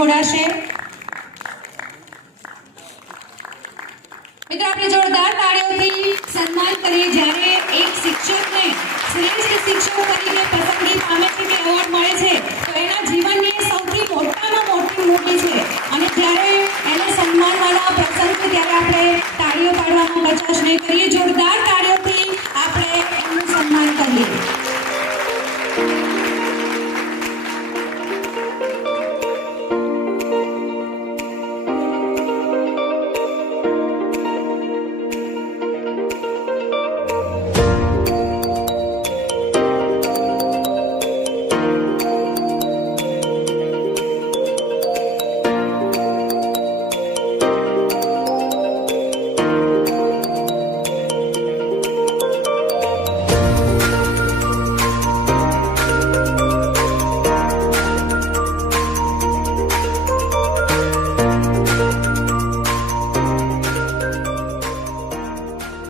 જોડાશે। મિત્રો આપણે જોરદાર તાળીઓથી સન્માન કરીએ જ્યારે એક શિક્ષકને શ્રેષ્ઠ શિક્ષક તરીકે પસંદગી પામે છે કે એવોર્ડ મળે છે તો એના જીવનની સૌથી મોટામાં મોટી મૂડી છે અને જ્યારે એને સન્માનવાળા પ્રસંગ છે ત્યારે આપણે તાળીઓ પાડવામાં કચાશ નહીં કરીએ। જોરદાર તાળીઓથી આપણે એમનું સન્માન કરીએ।